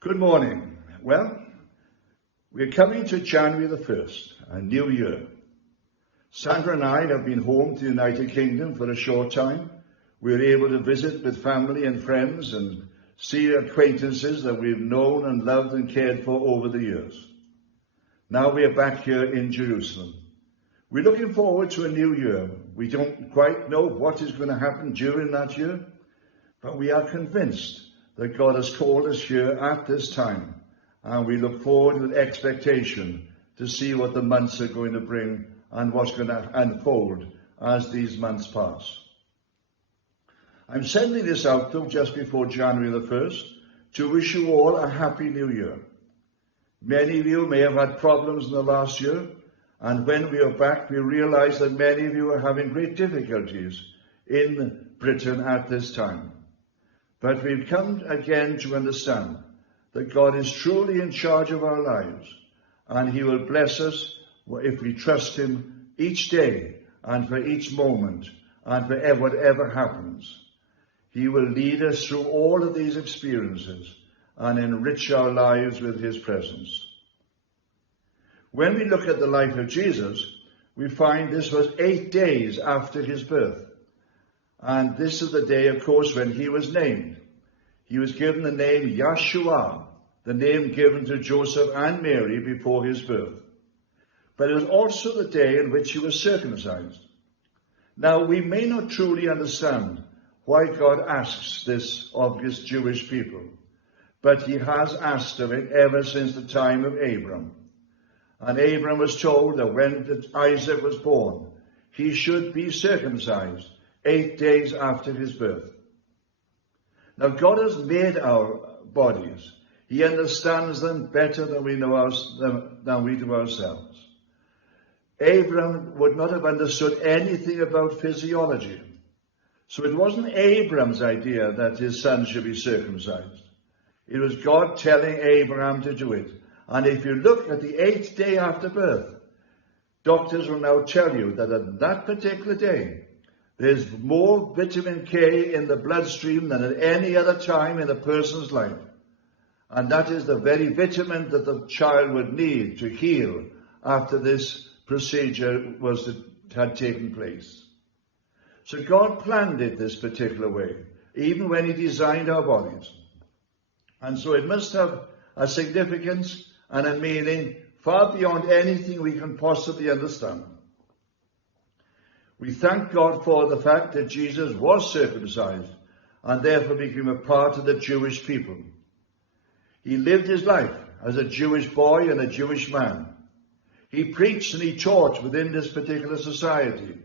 Good morning. Well, we're coming to January the 1st, a new year. Sandra and I have been home to the United Kingdom for a short time. We were able to visit with family and friends and see acquaintances that we've known and loved and cared for over the years. Now we are back here in Jerusalem. We're looking forward to a new year. We don't quite know what is going to happen during that year, but we are convinced that God has called us here at this time, and we look forward with expectation to see what the months are going to bring and what's going to unfold as these months pass. I'm sending this out though just before January the 1st to wish you all a happy new year. Many of you may have had problems in the last year, and when we are back we realize that many of you are having great difficulties in Britain at this time. But we've come again to understand that God is truly in charge of our lives, and he will bless us if we trust him each day and for each moment and for whatever happens. He will lead us through all of these experiences and enrich our lives with his presence. When we look at the life of Jesus, we find this was 8 days after his birth. And this is the day, of course, when he was named. He was given the name Yeshua, the name given to Joseph and Mary before his birth. But it was also the day in which he was circumcised. Now, we may not truly understand why God asks this of his Jewish people, but he has asked of it ever since the time of Abram. And Abram was told that when Isaac was born, he should be circumcised 8 days after his birth. Now, God has made our bodies. He understands them better than we do ourselves. Abram would not have understood anything about physiology. So it wasn't Abram's idea that his son should be circumcised. It was God telling Abraham to do it. And if you look at the 8th day after birth, doctors will now tell you that at that particular day, there's more vitamin K in the bloodstream than at any other time in a person's life. And that is the very vitamin that the child would need to heal after this procedure had taken place. So God planned it this particular way, even when he designed our bodies. And so it must have a significance and a meaning far beyond anything we can possibly understand. We thank God for the fact that Jesus was circumcised and therefore became a part of the Jewish people. He lived his life as a Jewish boy and a Jewish man. He preached and he taught within this particular society.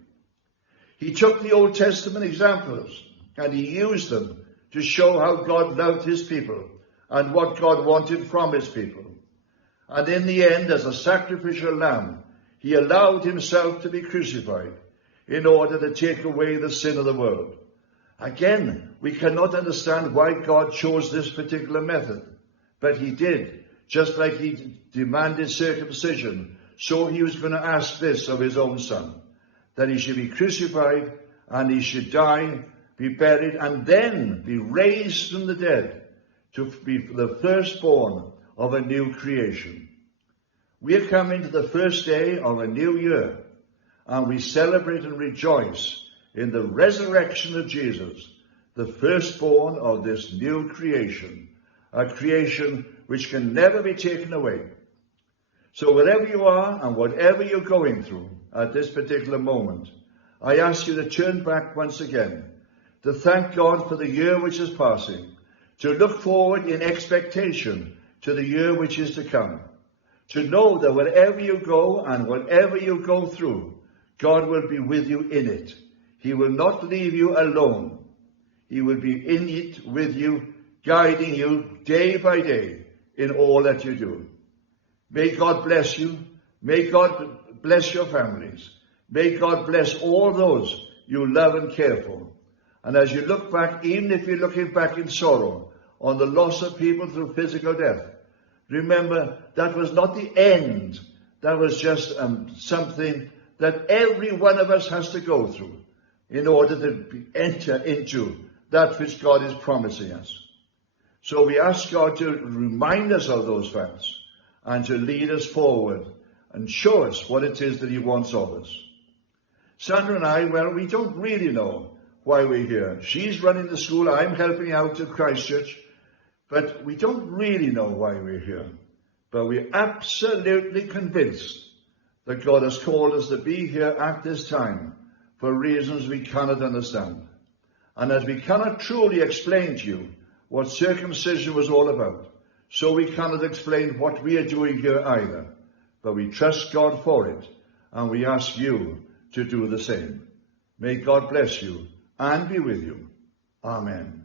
He took the Old Testament examples and he used them to show how God loved his people and what God wanted from his people. And in the end, as a sacrificial lamb, he allowed himself to be crucified in order to take away the sin of the world. Again, we cannot understand why God chose this particular method, but he did. Just like he demanded circumcision, so he was going to ask this of his own son, that he should be crucified and he should die, be buried, and then be raised from the dead to be the firstborn of a new creation. We are coming to the first day of a new year, and we celebrate and rejoice in the resurrection of Jesus, the firstborn of this new creation, a creation which can never be taken away. So wherever you are and whatever you're going through at this particular moment, I ask you to turn back once again, to thank God for the year which is passing, to look forward in expectation to the year which is to come, to know that wherever you go and whatever you go through, God will be with you in it. He will not leave you alone. He will be in it with you, guiding you day by day in all that you do. May God bless you. May God bless your families. May God bless all those you love and care for. And as you look back, even if you're looking back in sorrow on the loss of people through physical death, remember that was not the end. That was just something that every one of us has to go through in order to enter into that which God is promising us. So we ask God to remind us of those facts and to lead us forward and show us what it is that he wants of us. Sandra and I, well, we don't really know why we're here. She's running the school, I'm helping out at Christchurch, but we don't really know why we're here. But we're absolutely convinced that God has called us to be here at this time for reasons we cannot understand. And as we cannot truly explain to you what circumcision was all about, so we cannot explain what we are doing here either. But we trust God for it, and we ask you to do the same. May God bless you and be with you. Amen.